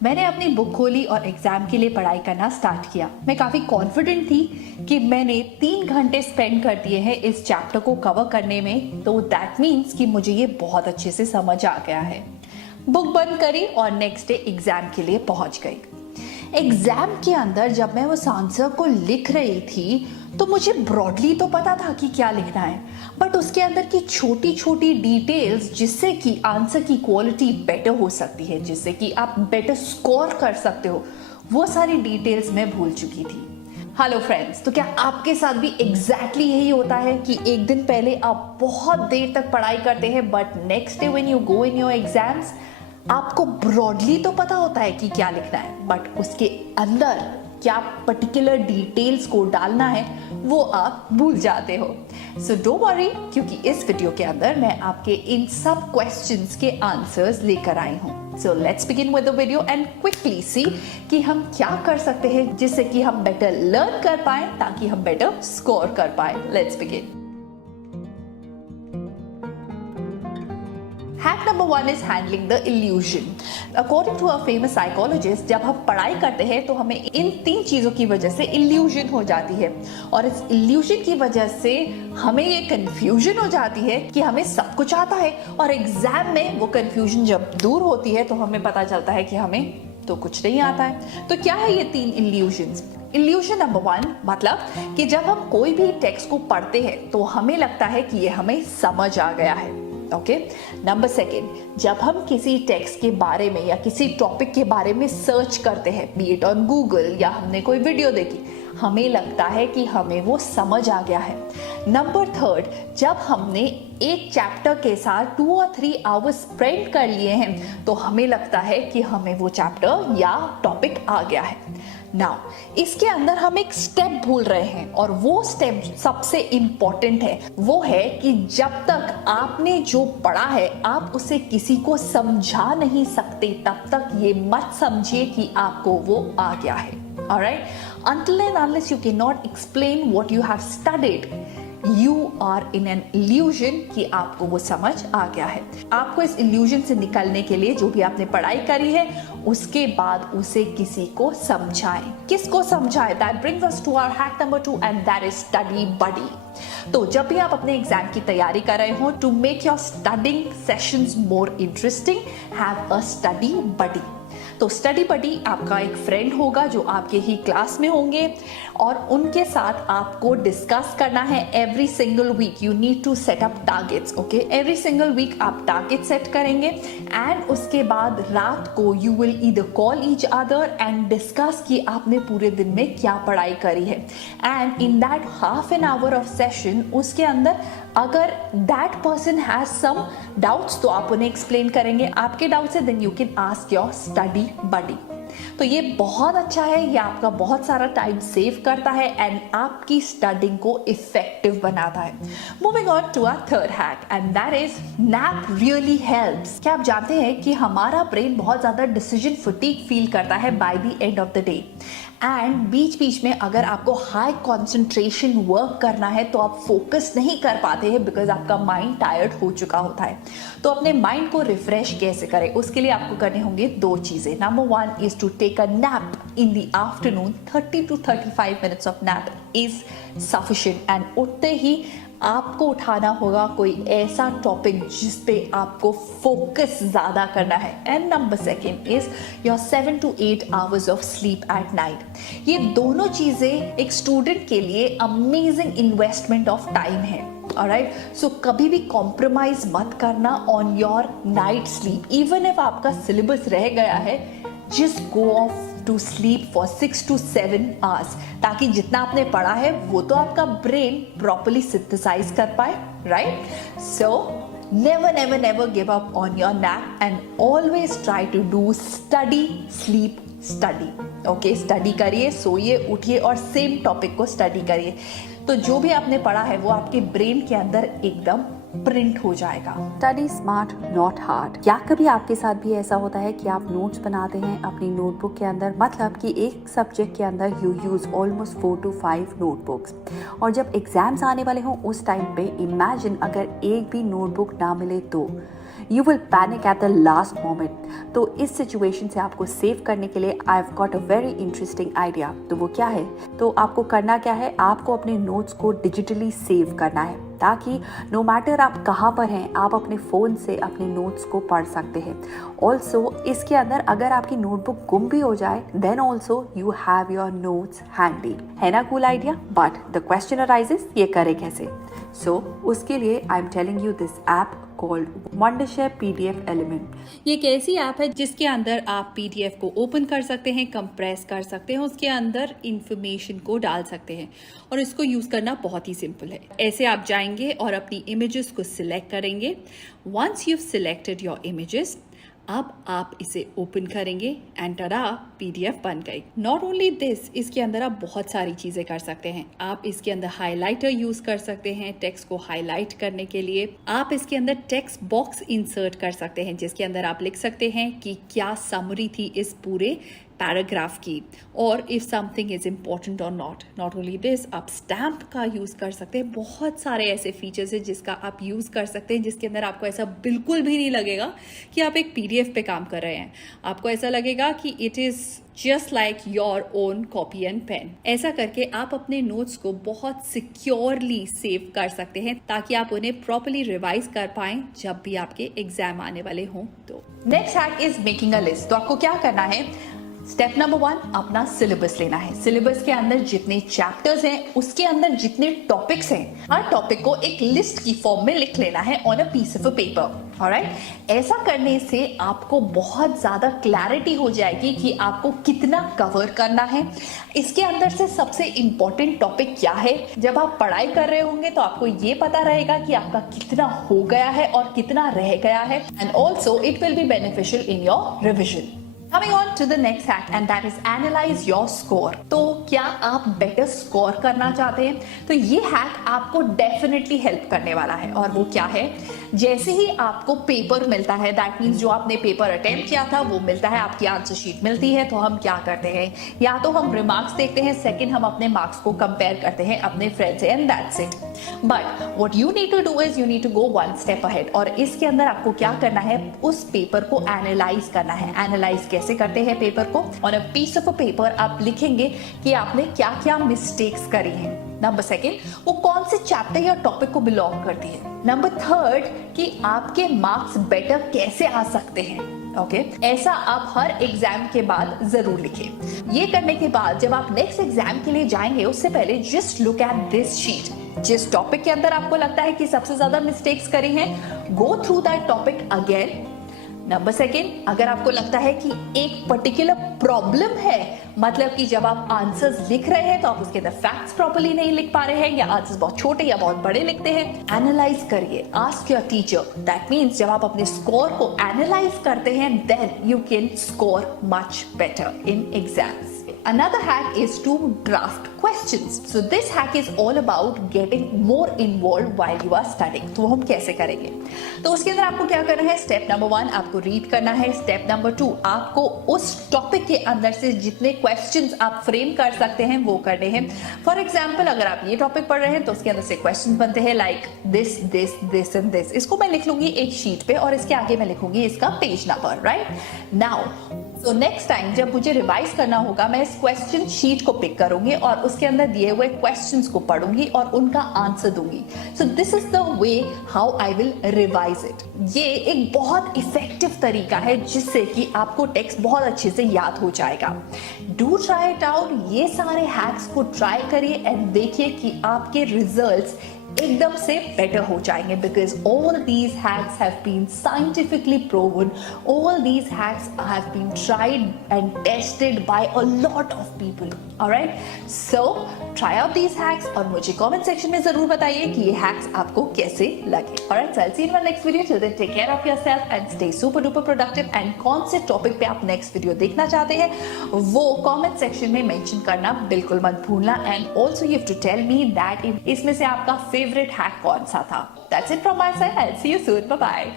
मैंने अपनी बुक खोली और एग्जाम के लिए पढ़ाई करना स्टार्ट किया। मैं काफी कॉन्फिडेंट थी कि मैंने 3 घंटे स्पेंड कर दिए हैं इस चैप्टर को कवर करने में, तो दैट मीन्स कि मुझे ये बहुत अच्छे से समझ आ गया है। बुक बंद करी और नेक्स्ट डे एग्जाम के लिए पहुंच गई। एग्जाम के अंदर जब मैं उस आंसर को लिख रही थी तो मुझे ब्रॉडली तो पता था कि क्या लिखना है, बट उसके अंदर की छोटी छोटी डिटेल्स जिससे कि आंसर की क्वालिटी बेटर हो सकती है, जिससे कि आप बेटर स्कोर कर सकते हो, वो सारी डिटेल्स मैं भूल चुकी थी। हेलो फ्रेंड्स, तो क्या आपके साथ भी एग्जैक्टली यही होता है कि एक दिन पहले आप बहुत देर तक पढ़ाई करते हैं but next day when you go in your exams आपको ब्रॉडली तो पता होता है कि क्या लिखना है, बट उसके अंदर क्या पर्टिकुलर डिटेल्स को डालना है वो आप भूल जाते हो। सो डोंट वरी, क्योंकि इस वीडियो के अंदर मैं आपके इन सब क्वेश्चंस के आंसर्स लेकर आई हूँ। So let's begin with the video and quickly see कि हम क्या कर सकते हैं जिससे कि हम बेटर लर्न कर पाए, ताकि हम बेटर स्कोर कर पाए। Let's begin. Hack number 1 is handling the illusion. According to a famous psychologist, जब हम पढ़ाई करते हैं तो हमें इन 3 चीजों की वजह से illusion हो जाती है, और इस illusion की वजह से हमें ये confusion हो जाती है कि हमें सब कुछ आता है, और एग्जाम में वो confusion जब दूर होती है तो हमें पता चलता है कि हमें तो कुछ नहीं आता है। तो क्या है ये 3 illusions? इल्यूजन नंबर 1 मतलब कि जब हम कोई भी टेक्स्ट को पढ़ते हैं तो हमें लगता है कि ये हमें समझ आ गया है। ओके। नंबर 2, जब हम किसी टेक्स्ट के बारे में या किसी टॉपिक के बारे में सर्च करते हैं, बी इट ऑन गूगल या हमने कोई वीडियो देखी, हमें लगता है कि हमें वो समझ आ गया है। नंबर 3, जब हमने एक चैप्टर के साथ 2 और 3 आवर्स स्पेंड कर लिए हैं तो हमें लगता है कि हमें वो चैप्टर या टॉपिक आ गया है। नाउ इसके अंदर हम एक स्टेप भूल रहे हैं, और वो स्टेप सबसे इंपॉर्टेंट है। वो है कि जब तक आपने जो पढ़ा है आप उसे किसी को समझा नहीं सकते, तब तक ये मत समझिए कि आपको वो आ गया है। Alright? Until and unless you cannot explain what you have studied, you are in an illusion कि आपको वो समझ आ गया है। आपको इस illusion से निकलने के लिए जो भी आपने पढ़ाई करी है उसके बाद उसे किसी को समझाएं। किसको समझाएं? That brings us to our hack number 2 and that is study buddy। तो जब भी आप अपने एग्जाम की तैयारी कर रहे हो, to make your studying sessions more interesting, have a study buddy। तो स्टडी बडी आपका एक फ्रेंड होगा जो आपके ही क्लास में होंगे, और उनके साथ आपको डिस्कस करना है every single week. You need to set up targets. Okay, every single week आप टारगेट सेट करेंगे एंड उसके बाद रात को you will either call each other and discuss कि आपने पूरे दिन में क्या पढ़ाई करी है। And in that half an hour of session, उसके अंदर अगर that person has some doubts तो आप उन्हें एक्सप्लेन करेंगे। आपके डाउट्स है then you can ask your study बडी। तो ये बहुत अच्छा है, ये आपका बहुत सारा टाइम सेव करता है एंड आपकी स्टडिंग को इफेक्टिव बनाता है। Moving on to our third hack and that is nap really helps. क्या आप जानते हैं कि हमारा ब्रेन बहुत ज्यादा डिसीजन फटीग फील करता है by the end of the day, and बीच बीच में अगर आपको हाई कंसंट्रेशन वर्क करना है तो आप फोकस नहीं कर पाते हैं बिकॉज आपका माइंड टायर्ड हो चुका होता है। तो अपने माइंड को रिफ्रेश कैसे करें, उसके लिए आपको करने होंगे 2 चीजें। Number 1 is to take a nap in the afternoon. 30 to 35 minutes of nap is sufficient, and उठते ही आपको उठाना होगा कोई ऐसा टॉपिक जिस पे आपको फोकस ज्यादा करना है। And number 2 is your 7 to 8 hours of sleep at night. ये दोनों चीजें एक स्टूडेंट के लिए अमेजिंग इन्वेस्टमेंट ऑफ टाइम है। ऑलराइट, सो कभी भी कॉम्प्रोमाइज मत करना on your night sleep. Even if आपका सिलेबस रह गया है, just go off to sleep for 6 to 7 hours, ताकि जितना आपने पढ़ा है वो तो आपका ब्रेन प्रॉपरली सिंथेसाइज कर पाए। Right? So never never never give up on your nap and always try to do study sleep study. Okay, study करिए, सोइए, उठिए और सेम टॉपिक को स्टडी करिए। तो जो भी आपने पढ़ा है वो आपके ब्रेन के अंदर एकदम प्रिंट हो जाएगा। Study smart not hard. क्या कभी आपके साथ भी ऐसा होता है कि आप नोट्स बनाते हैं अपनी नोटबुक के अंदर, मतलब कि एक सब्जेक्ट के अंदर you use almost 4 to 5 notebooks, और जब एग्जाम्स आने वाले हों उस टाइम पे इमेजिन अगर एक भी नोटबुक ना मिले तो you will panic at the last moment. तो इस सिचुएशन से आपको सेव करने के लिए I have got a very interesting idea. तो वो क्या है? तो आपको करना क्या है, आपको अपने नोट्स को डिजिटली सेव करना है ताकि नो मैटर आप कहाँ पर हैं, आप अपने फ़ोन से अपने नोट्स को पढ़ सकते हैं। ऑल्सो इसके अंदर अगर आपकी नोटबुक गुम भी हो जाए then also you have your notes handy. है ना cool idea? But the question arises, ये करे कैसे? सो उसके लिए I am telling you this app called Wondershare PDF element. ये एक ऐसी ऐप है जिसके अंदर आप PDF को ओपन कर सकते हैं, कंप्रेस कर सकते हैं, उसके अंदर इंफॉर्मेशन को डाल सकते हैं और इसको यूज करना बहुत ही सिंपल है। ऐसे आप जाएंगे और अपनी इमेजेस को सिलेक्ट करेंगे। Once you selected your images, अब आप इसे ओपन करेंगे एंड टडा, PDF बन गई। नॉट ओनली दिस, इसके अंदर आप बहुत सारी चीजें कर सकते हैं। आप इसके अंदर हाइलाइटर यूज कर सकते हैं टेक्स्ट को हाईलाइट करने के लिए। आप इसके अंदर टेक्स्ट बॉक्स इंसर्ट कर सकते हैं जिसके अंदर आप लिख सकते हैं कि क्या समरी थी इस पूरे पैराग्राफ की, और इफ समथिंग इज इम्पोर्टेंट और नॉट। नॉट ओनली दिस, आप स्टैम्प का यूज कर सकते हैं। बहुत सारे ऐसे फीचर्स हैं जिसका आप यूज कर सकते हैं जिसके अंदर आपको ऐसा बिल्कुल भी नहीं लगेगा कि आप एक PDF पे काम कर रहे हैं। आपको ऐसा लगेगा कि it is just like your own copy and pen. ऐसा करके आप अपने नोट्स को बहुत सिक्योरली सेव कर सकते हैं ताकि आप उन्हें प्रॉपर्ली रिवाइज कर पाएं जब भी आपके एग्जाम आने वाले हों। तो next hack is making a list. तो आपको क्या करना है? स्टेप नंबर 1, अपना सिलेबस लेना है। सिलेबस के अंदर जितने चैप्टर्स हैं, उसके अंदर जितने टॉपिक्स हैं, हर टॉपिक को एक लिस्ट की फॉर्म में लिख लेना है on a piece of paper. Alright, ऐसा करने से आपको बहुत ज्यादा क्लैरिटी हो जाएगी कि आपको कितना कवर करना है। इसके अंदर से सबसे इंपॉर्टेंट टॉपिक क्या है। जब आप पढ़ाई कर रहे होंगे तो आपको ये पता रहेगा कि आपका कितना हो गया है और कितना रह गया है, and also it will be beneficial in your revision. Coming on to the next hack and that is analyze your score। तो क्या आप बेटर स्कोर करना चाहते हैं? तो ये हैक आपको डेफिनेटली हेल्प करने वाला है। और वो क्या है? जैसे ही आपको पेपर मिलता है, दैट मीन्स जो आपने पेपर अटेम्प्ट किया था वो मिलता है, आपकी आंसर शीट मिलती है, तो हम क्या करते हैं? या तो हम रिमार्क्स देखते हैं, सेकंड हम अपने मार्क्स को कंपेयर करते हैं अपने फ्रेंड से, and that's it. But what you need to do is you need to go one step ahead. और इसके अंदर आपको क्या करना है? उस पेपर को एनालाइज करना है। एनालाइज कैसे करते हैं पेपर को? On a piece of a paper आप लिखेंगे कि आपने क्या क्या मिस्टेक्स करी हैं। नंबर सेकेंड, वो कौन से चैप्टर या टॉपिक को बिलोंग करती है। नंबर थर्ड, कि आपके मार्क्स बेटर कैसे आ सकते हैं। ओके, ऐसा आप हर एग्जाम के बाद जरूर लिखें। ये करने के बाद जब आप नेक्स्ट एग्जाम के लिए जाएंगे उससे पहले just look at this sheet. जिस टॉपिक के अंदर आपको लगता है कि सबसे ज्यादा मिस्टेक्स करी हैं, go through that topic again. Number second, अगर आपको लगता है कि एक पर्टिकुलर प्रॉब्लम है, मतलब कि जब आप आंसर्स लिख रहे हैं तो आप उसके अंदर फैक्ट्स प्रॉपर्ली नहीं लिख पा रहे हैं या आंसर्स बहुत छोटे या बहुत बड़े लिखते हैं, एनालाइज करिए, ask your teacher. That means जब आप अपने स्कोर को एनालाइज करते हैं then you can score much better in exams. Another hack is to draft questions. So this hack is all about getting more involved while you are studying. तो हम कैसे करेंगे? तो उसके अंदर आपको क्या करना है? स्टेप नंबर 1 आपको रीड करना है। स्टेप नंबर 2 आपको उस टॉपिक के अंदर से जितने क्वेश्चंस आप फ्रेम कर सकते हैं वो करने हैं। फॉर एग्जाम्पल, अगर आप ये टॉपिक पढ़ रहे हैं तो उसके अंदर से क्वेश्चन बनते हैं like this this this and this. इसको मैं लिख लूंगी एक शीट पे और इसके आगे मैं लिखूंगी इसका पेज नंबर। राइट नाउ, तो नेक्स्ट टाइम जब मुझे रिवाइज करना होगा मैं इस क्वेश्चन शीट को पिक करूंगी और उसके अंदर दिए हुए क्वेश्चंस को पढ़ूंगी और उनका आंसर दूंगी। So this is the way how I will revise it. ये एक बहुत इफेक्टिव तरीका है जिससे कि आपको टेक्स्ट बहुत अच्छे से याद हो जाएगा। Do try it out. ये सारे हैक्स को ट्राई करिए एंड देखिए कि आपके रिजल्ट्स एकदम से बेटर हो जाएंगे, because all these hacks have been scientifically proven, all these hacks have been tried and tested by a lot of people. Alright, so try out these hacks और मुझे कमेंट सेक्शन में जरूर बताइए कि ये हैक्स आपको कैसे लगे। Alright, so I will see you in my next video. Till then take care of yourself and stay super duper productive. And कौन से टॉपिक पे आप नेक्स्ट वीडियो देखना चाहते हैं वो कमेंट सेक्शन में मेंशन करना बिल्कुल मत भूलना। And also you have to tell me that इसमें से आपका फेवरेट हैक कौन सा था? That's it from my side, I will see you soon, bye bye.